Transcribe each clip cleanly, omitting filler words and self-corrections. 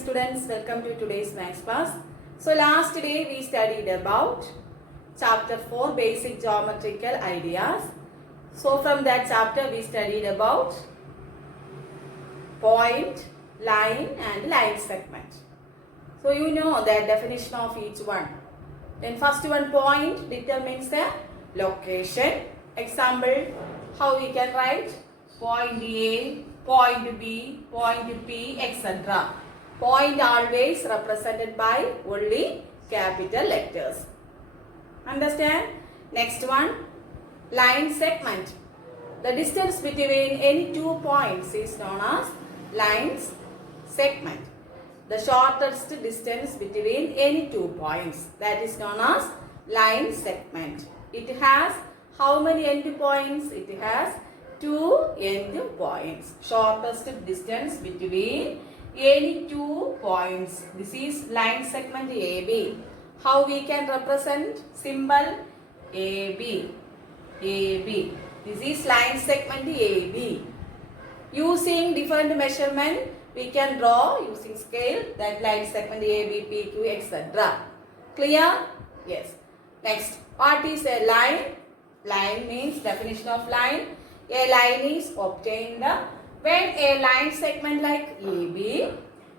students, welcome to today's maths class. So last day we studied about chapter 4 basic geometrical ideas. So from that chapter we studied about point, line and line segment. So you know the definition of each one. Then first one, point determines the location. Example, how we can write point A, point B, point P, etc. Point always represented by only capital letters. Understand? Next one, line segment. The distance between any two points is known as lines segment. The shortest distance between any two points, that is known as line segment. It has how many end points? It has two end points. Shortest distance between any two points. This is line segment AB. How we can represent symbol AB? AB. This is line segment AB. Using different measurement, we can draw using scale that line segment AB, PQ, etc. Clear? Yes. Next, what is a line? Line means definition of line. A line is obtained when a line segment like AB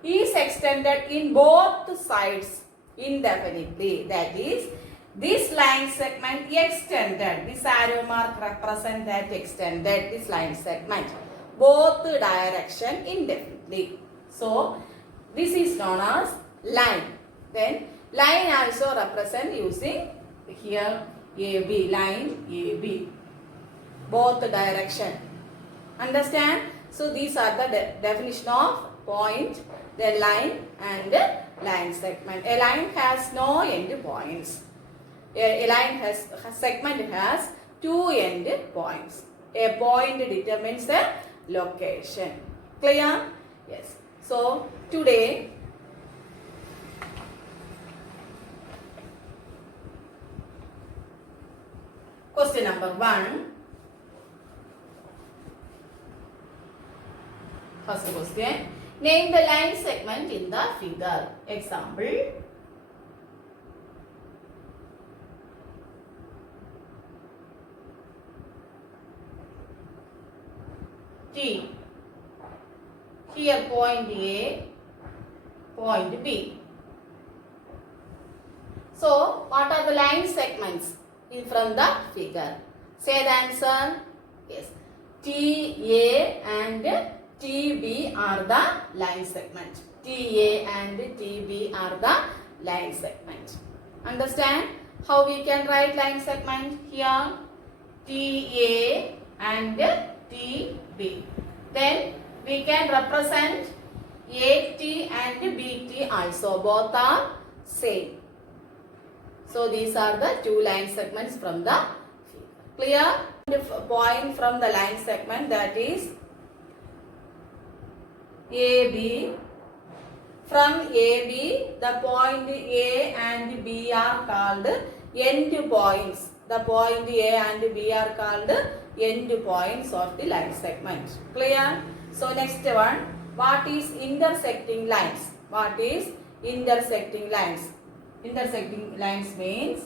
is extended in both sides indefinitely. That is, this line segment extended. This arrow mark represents that extended this line segment. Both direction indefinitely. So, this is known as line. Then, line also represent using here AB, line AB. Both direction. Understand? So, these are the definition of point, the line and line segment. A line has no end points. A line has, segment has two end points. A point determines the location. Clear? Yes. So, today question number 1. First question. Name the line segment in the figure. Example. T. Here point A, point B. So, what are the line segments in from the figure? Say the answer. Yes. TA and TB are the line segment. TA and TB are the line segment. Understand how we can write line segment here? TA and TB. Then we can represent AT and BT also. Both are same. So these are the two line segments from the figure. Clear? The point from the line segment, that is AB. From AB, the point A and B are called end points. The point A and B are called end points of the line segment. Clear? So next one, what is intersecting lines? What is intersecting lines? Intersecting lines means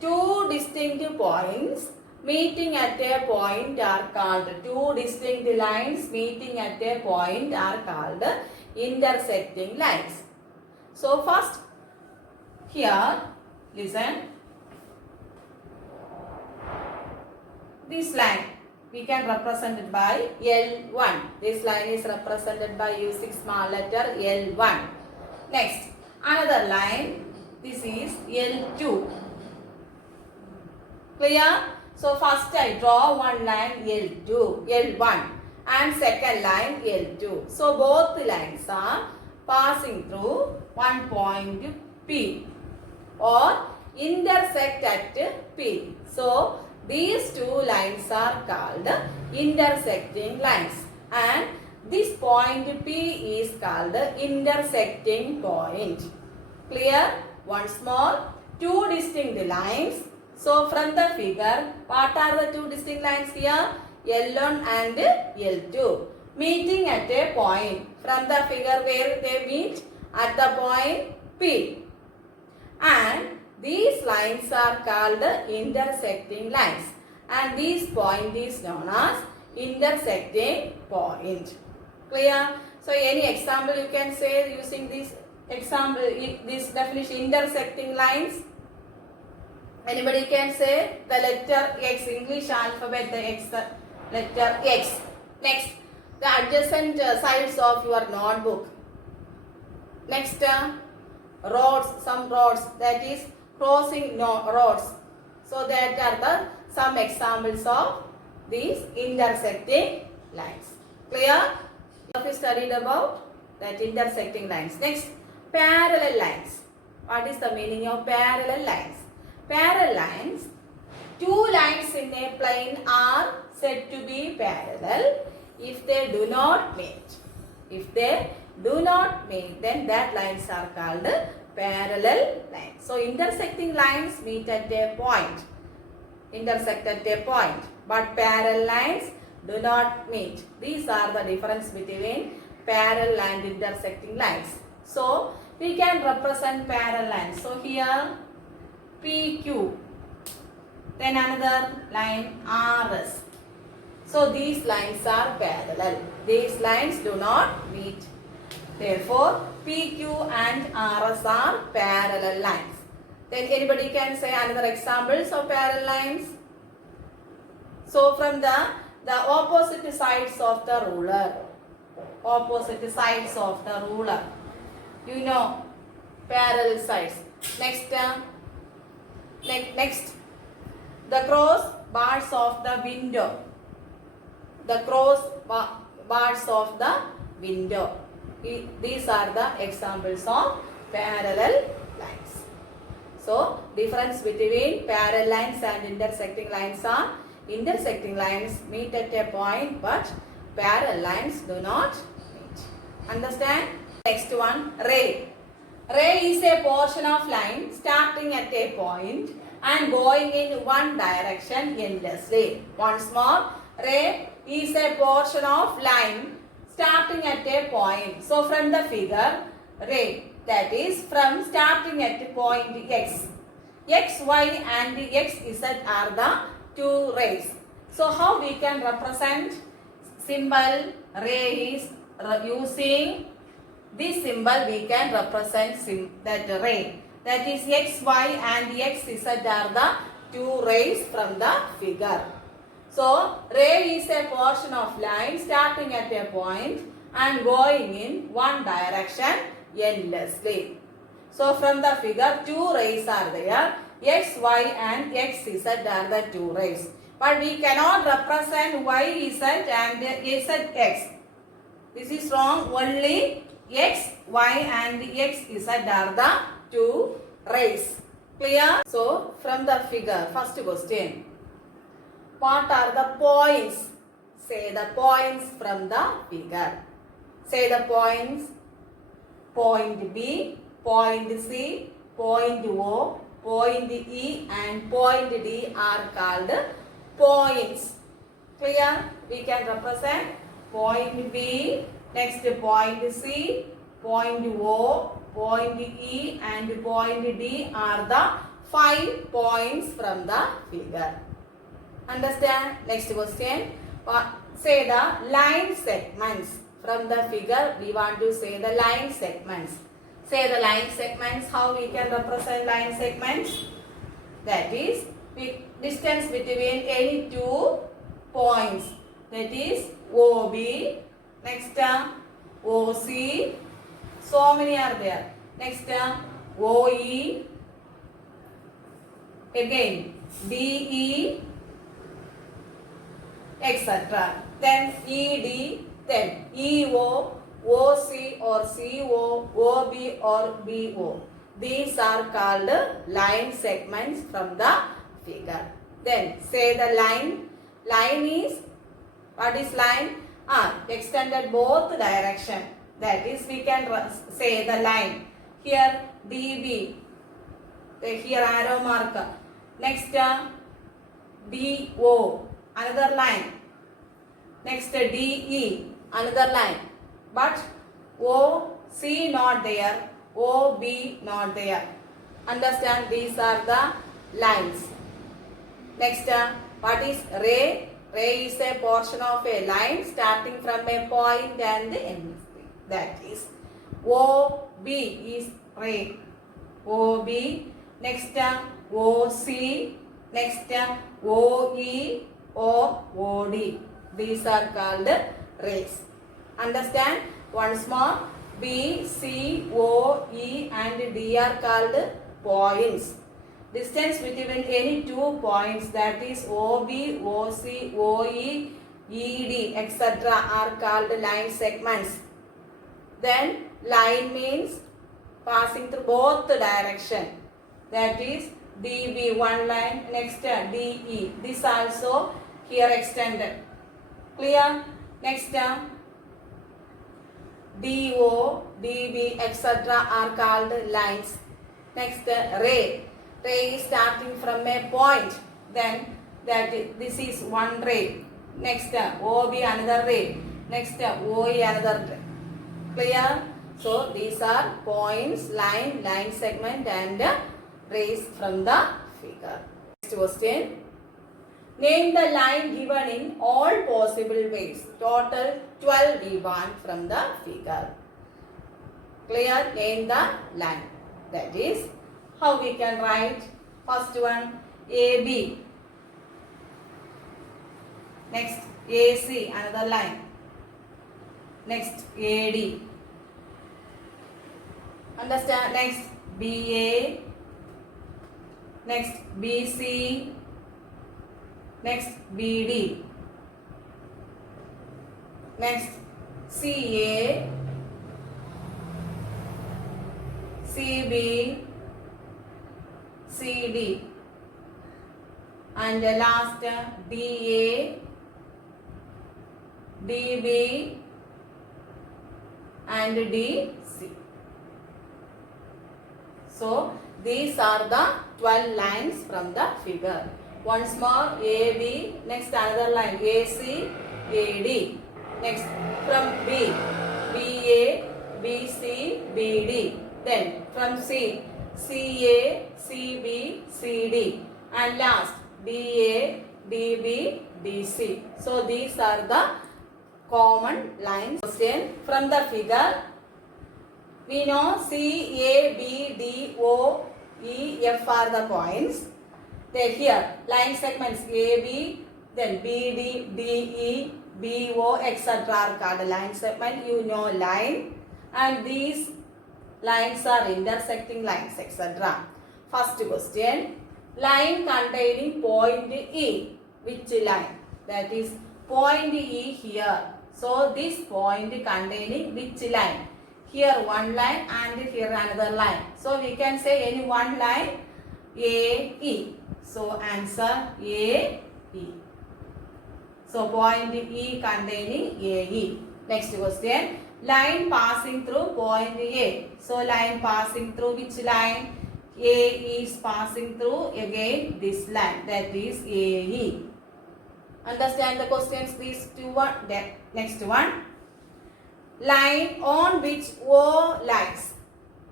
two distinct points meeting at a point are called, two distinct lines meeting at a point are called intersecting lines. So first, here, listen. This line we can represent it by L1. This line is represented by using small letter L1. Next, another line. This is L2. Clear? So first I draw one line L2, L1 and second line L2. So both lines are passing through one point P or intersect at P. So these two lines are called intersecting lines and this point P is called intersecting point. Clear? Once more, two distinct lines. So from the figure, what are the two distinct lines here? L1 and L2 meeting at a point. From the figure where they meet, at the point P. And these lines are called intersecting lines. And this point is known as intersecting point. Clear? So any example you can say using this example, this definition, intersecting lines. Anybody can say the letter X, English alphabet, the X, the letter X. Next, the adjacent sides of your notebook. Next, roads, some roads, that is crossing roads. So that are the some examples of these intersecting lines. Clear? We studied about that intersecting lines. Next, parallel lines. What is the meaning of parallel lines? Parallel lines, two lines in a plane are said to be parallel if they do not meet. If they do not meet, then that lines are called parallel lines. So intersecting lines meet at a point, intersect at a point, but parallel lines do not meet. These are the difference between parallel and intersecting lines. So we can represent parallel lines. So here PQ, then another line RS. So these lines are parallel. These lines do not meet. Therefore, PQ and RS are parallel lines. Then anybody can say another examples of parallel lines. So from the opposite sides of the ruler. Opposite sides of the ruler. You know, parallel sides. Next, the cross bars of the window. The cross bars of the window. These are the examples of parallel lines. So, difference between parallel lines and intersecting lines are intersecting lines meet at a point, but parallel lines do not meet. Understand? Next one, ray. Ray is a portion of line starting at a point and going in one direction endlessly. Once more, ray is a portion of line starting at a point. So from the figure, ray, that is from starting at point X. X, Y and X, Z are the two rays. So how we can represent symbol ray is using this symbol we can represent that ray. That is X, Y and X, Z are the two rays from the figure. So, ray is a portion of line starting at a point and going in one direction endlessly. So, from the figure, two rays are there. X, Y and X, Z are the two rays. But we cannot represent Y, Z and Z, X. This is wrong. Only X, Y and X, Z are the two rays. Clear? So, from the figure, first question. What are the points? Say the points from the figure. Say the points. Point B, point C, point O, point E and point D are called points. Clear? We can represent point B, next point C, point O, point E and point D are the 5 points from the figure. Understand? Next question. Say the line segments. From the figure, we want to say the line segments. Say the line segments. How we can represent line segments? That is, distance between any two points. That is OB. Next, OC. So many are there. Next, OE. Again, DE. Etc. Then ED, then EO, OC or CO, OB or BO. These are called line segments from the figure. Then say the line. Line is, what is line? Extended both direction. That is, we can say the line. Here DB. Here arrow marker. Next DO. Another line. Next DE, another line. But OC C not there, O, B not there. Understand, these are the lines. Next, what is ray? Ray is a portion of a line starting from a point and ending. That is O, B is ray. O, B. Next, O, C. Next, O, E, or O, D. These are called rays. Understand? Once more, B, C, O, E and D are called points. Distance between any 2 points, that is OB, OC, OE, ED, etc. are called line segments. Then line means passing through both direction. That is DB, one line. Next DE. This also here extended. Clear? Next DO, DB, etc. are called lines. Next ray. Ray is starting from a point. Then this is one ray. Next OB another ray. Next OE another ray. Clear? So these are points, line, line segment and rays from the figure. Next question. Name the line given in all possible ways. Total 12 we want from the figure. Clear? Name the line. That is how we can write. First one AB. Next AC, another line. Next AD. Understand? Next BA. Next BC. Next BD. Next CA. CB. CD. And the last DA. DB. And DC. So these are the 12 lines from the figure. Once more AB, next another line AC, AD. Next from B, BA, BC, BD. Then from C, CA, CB, CD. And last DA, DB, DC. So these are the common lines. Question from the figure. We know C, A, B, D, O, E, F are the points. They here line segments AB, then BD, DE, BO, etc. are called line segment. You know line, and these lines are intersecting lines, etc. First question. Line containing point E. Which line? That is point E here. So this point containing which line? Here one line and here another line. So we can say any one line AE. So answer AE. So point E containing AE. Next question. Line passing through point A. So line passing through which line? A is passing through again this line, that is AE. Understand the questions, these two one. Then next one. Line on which O lies.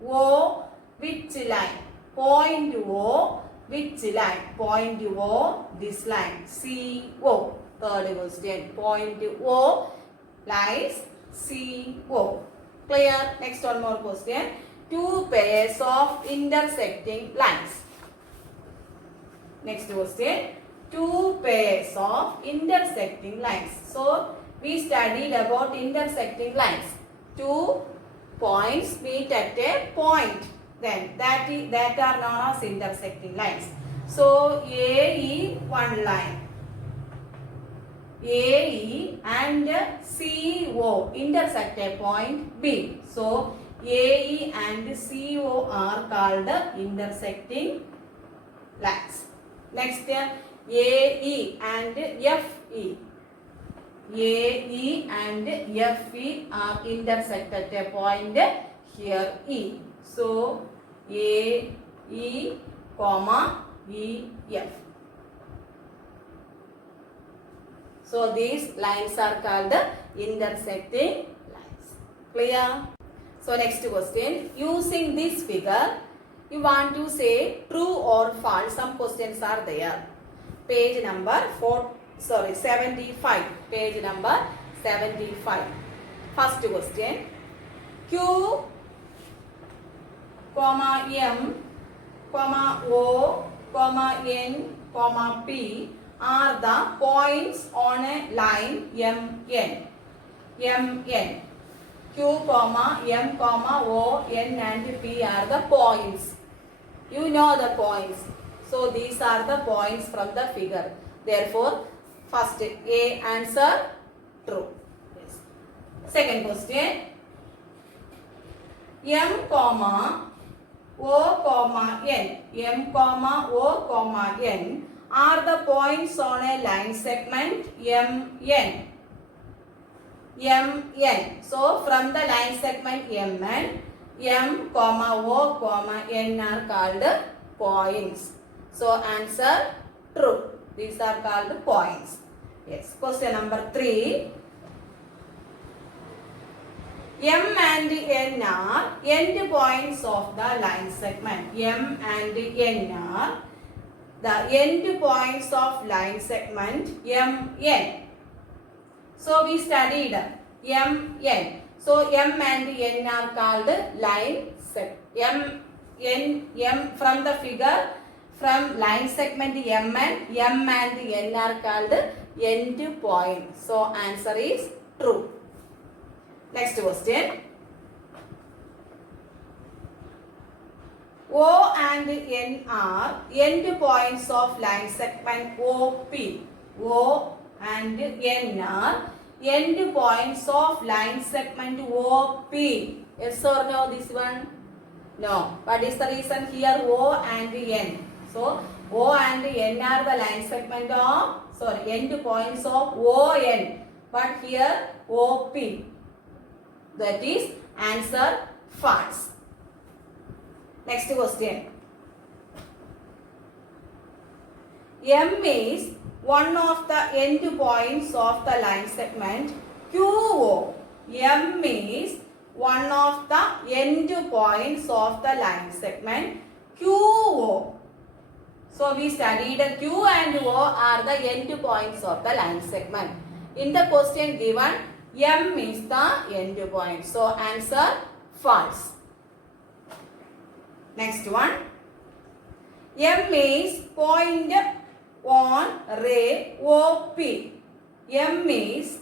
O which line? Point O which line? Point O this line. CO. Third question. Point O lies CO. Clear? Next one more question. Two pairs of intersecting lines. Next question. Two pairs of intersecting lines. So we studied about intersecting lines. Two points meet at a point. Then that are known as intersecting lines. So AE one line. AE and CO intersect a point B. So AE and CO are called intersecting lines. Next AE and FE. AE and FE are intersect at a point here E. So AE, comma EF. So these lines are called intersecting lines. Clear? So next question, using this figure, you want to say true or false. Some questions are there. Page number 75. Page number 75. First question, Q, comma M, comma O, comma N, comma P are the points on a line MN. MN. Q, comma M, comma O, N and P are the points. You know the points. So these are the points from the figure. Therefore, first A answer true. Yes. Second question. M, comma O, comma N. M, comma O, comma N are the points on a line segment MN. MN. So from the line segment MN, M, comma O, comma N are called points. So answer true. These are called points. Yes. Question number 3. M and N are end points of the line segment. M and N are the end points of line segment MN. So we studied MN. So M and N are called line segment. M from the figure, from line segment MN, M and N are called end point. So answer is true. Next question. O and N are end points of line segment OP. O and N are end points of line segment OP. Yes or no this one? No. What is the reason here? O and N. So O and N are the line segment of, end points of ON. But here OP. That is answer false. Next question. M is one of the end points of the line segment QO. M is one of the end points of the line segment QO. So we studied Q and O are the end points of the line segment. In the question given, M is the end point. So answer false. Next one. M is point on ray OP. M is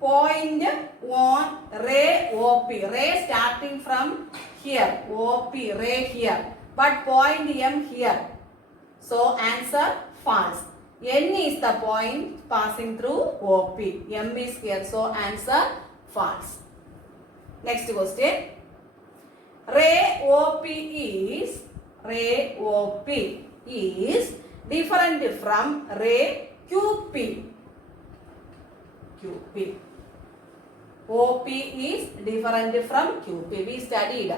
point on ray OP. Ray starting from here. OP, ray here. But point M here. So answer false. N is the point passing through OP. M is here. So answer false. Next question. Ray OP is different from ray QP. OP is different from QP. We studied.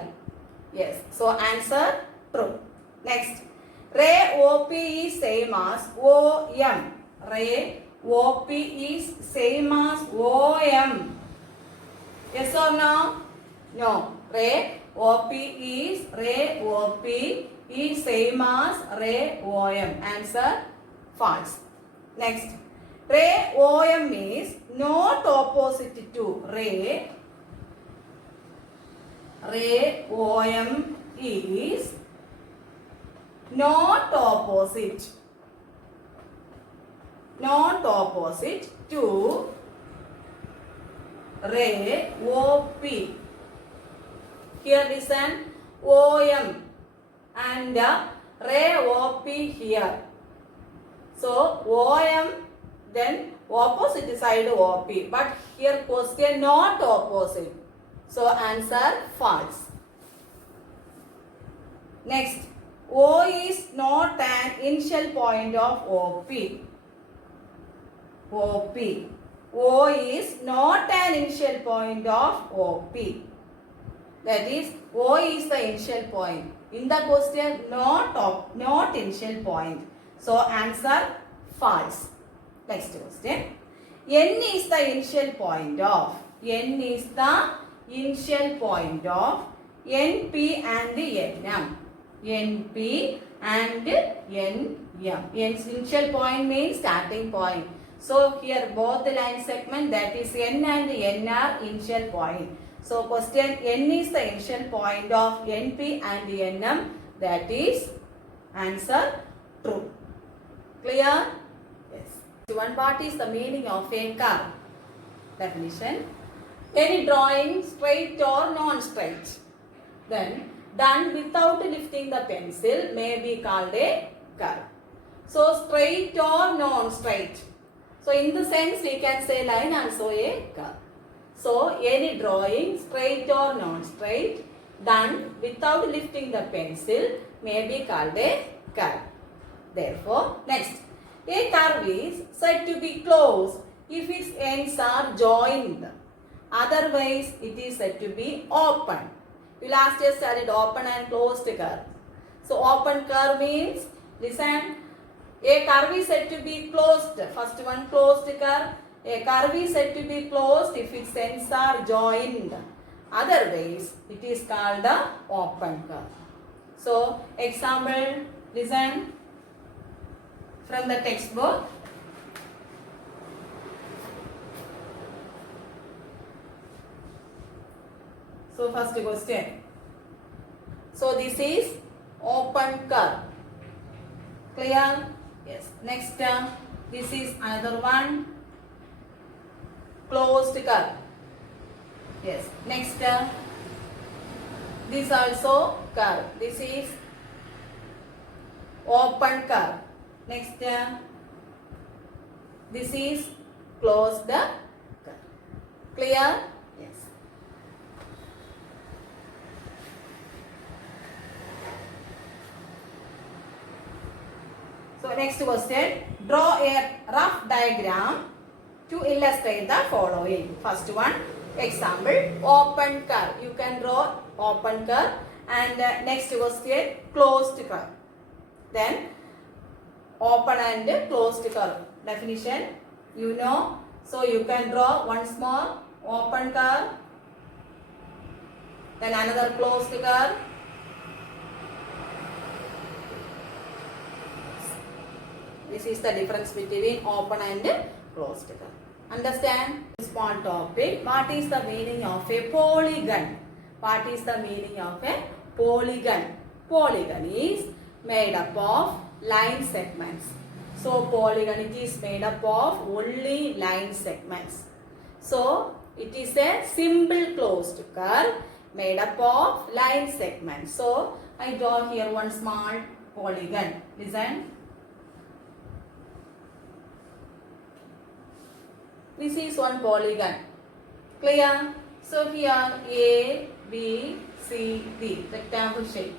Yes. So answer true. Next. Ray OP is same as OM. Ray OP is same as OM. Yes or no? No. Ray OP is same as ray OM. Answer false. Next. Ray OM is not opposite to ray. Ray OM is not opposite to ray OP. Here listen, OM and ray OP here. So OM, then opposite side OP. But here question not opposite. So answer false. Next. O is not an initial point of OP. O is not an initial point of OP. That is, O is the initial point. In the question, not initial point. So answer false. Next question. N is the initial point of initial point of NP and NM. NP and NM. Initial point means starting point. So here both the line segment, that is N and N are initial point. So question, N is the initial point of NP and NM, that is answer true. Clear? Yes. One part is the meaning of a curve. Definition. Any drawing straight or non-straight, then done without lifting the pencil may be called a curve. So straight or non-straight. So in the sense we can say line also a curve. So any drawing straight or non-straight done without lifting the pencil may be called a curve. Therefore, next, a curve is said to be closed if its ends are joined. Otherwise, it is said to be open. You last year studied open and closed curve. So open curve means, listen, a curve is said to be closed. First one, closed curve. A curve is said to be closed if its ends are joined. Otherwise, it is called the open curve. So, example, listen from the textbook. So, first question. So, this is open curve. Clear? Yes. Next, this is another one. Closed curve. Yes. Next, this also curve. This is open curve. Next, this is closed curve. Clear? Yes. So next question, draw a rough diagram to illustrate the following. First one, example, open curve. You can draw open curve, and next question, closed curve. Then open and closed curve. Definition, you know. So you can draw once more open curve, then another closed curve. This is the difference between open and closed curve. Understand? Small topic. What is the meaning of a polygon? What is the meaning of a polygon? Polygon is made up of line segments. So polygon, it is made up of only line segments. So it is a simple closed curve made up of line segments. So I draw here one small polygon. Listen. This is one polygon. Clear? So here A, B, C, D, rectangle shape.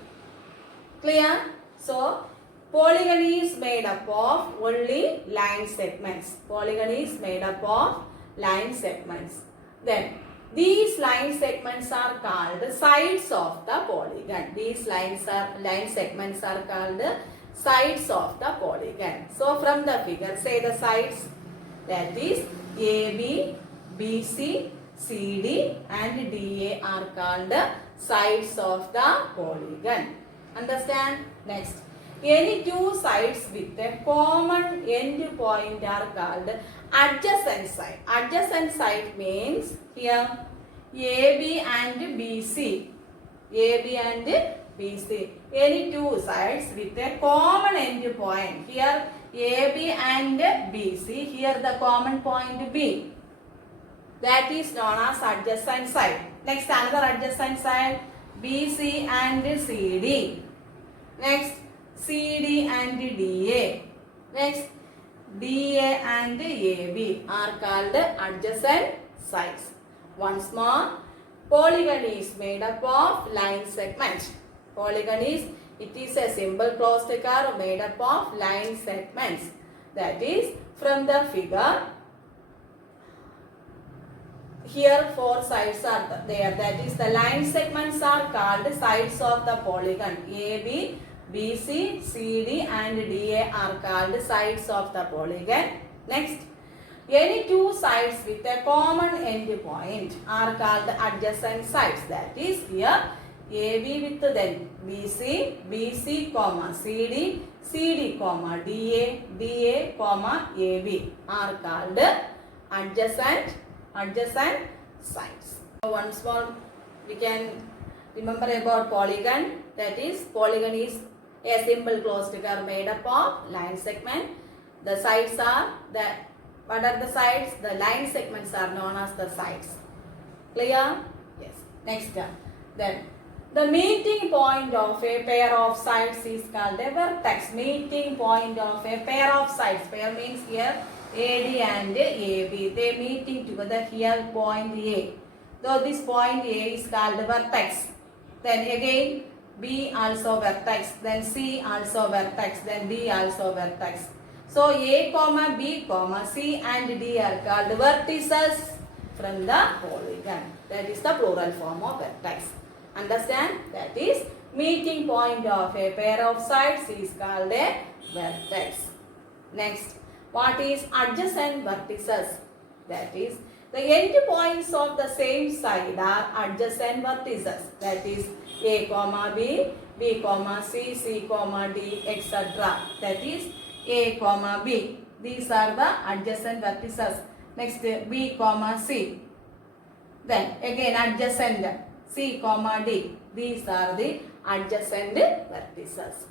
Clear? So polygon is made up of only line segments. Polygon is made up of line segments. Then these line segments are called sides of the polygon. These line segments are called sides of the polygon. So from the figure, say the sides, that is AB, BC, CD and DA are called sides of the polygon. Understand? Next, any two sides with a common end point are called adjacent side. Adjacent side means here AB and BC. AB and BC. Any two sides with a common end point. Here AB and BC. Here the common point B. That is known as adjacent side. Next, another adjacent side, BC and CD. Next, CD and DA. Next, DA and AB are called adjacent sides. Once more, polygon is made up of line segments. Polygon is, it is a simple closed curve made up of line segments. That is, from the figure, here four sides are there. That is, the line segments are called sides of the polygon. AB, BC, CD and DA are called sides of the polygon. Next, Any two sides with a common end point are called adjacent sides. That is here AB with then BC, BC, comma CD, CD, comma DA, DA, comma AB are called adjacent sides. So once more we can remember about polygon. That is, polygon is a simple closed curve made up of line segment. The sides are what are the sides? The line segments are known as the sides. Clear? Yes. Next term. Then the meeting point of a pair of sides is called a vertex. Meeting point of a pair of sides. Pair means here AD and AB. They meeting together here point A. So this point A is called vertex. Then again B also vertex. Then C also vertex. Then D also vertex. So A, B, C and D are called vertices from the polygon. That is the plural form of vertex. Understand? That is, meeting point of a pair of sides is called a vertex. Next, what is adjacent vertices? That is, the end points of the same side are adjacent vertices. That is, A, B, B, C, C, D, etc. That is A, B. These are the adjacent vertices. Next, B, C. Then again adjacent C, D. These are the adjacent vertices.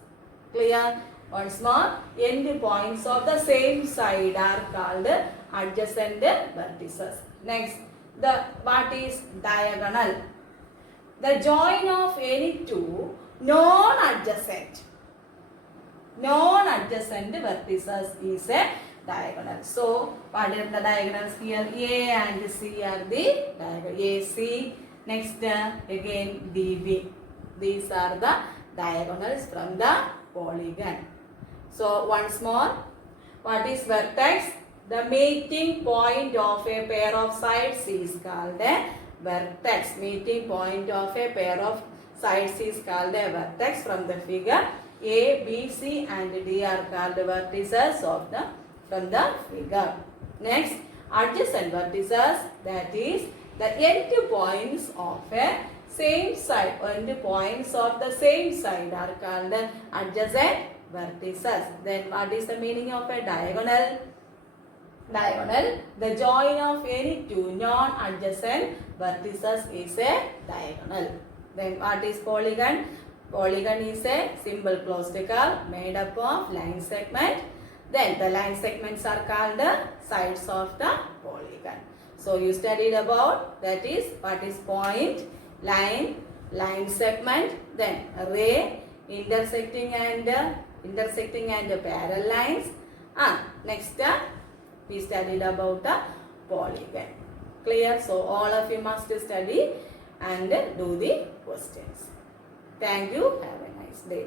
Clear? Once more, end points of the same side are called adjacent vertices. Next, what is diagonal? The join of any two non-adjacent vertices is a diagonal. So, what are the diagonals here? A and C are the diagonal. AC. Next, again DB. These are the diagonals from the polygon. So, once more, what is vertex? The meeting point of a pair of sides is called a vertex. Meeting point of a pair of sides is called a vertex. From the figure, A, B, C and D are called vertices from the figure. Next, adjacent vertices, that is the end points of a same side. End points of the same side are called adjacent vertices. Then what is the meaning of a diagonal? Diagonal, the join of any two non-adjacent vertices is a diagonal. Then what is polygon? Polygon is a simple closed curve made up of line segment. Then the line segments are called the sides of the polygon. So you studied about, that is, what is point, line segment, then ray, intersecting and parallel lines. Next we studied about the polygon. Clear? So all of you must study and do the questions. Thank you. Have a nice day.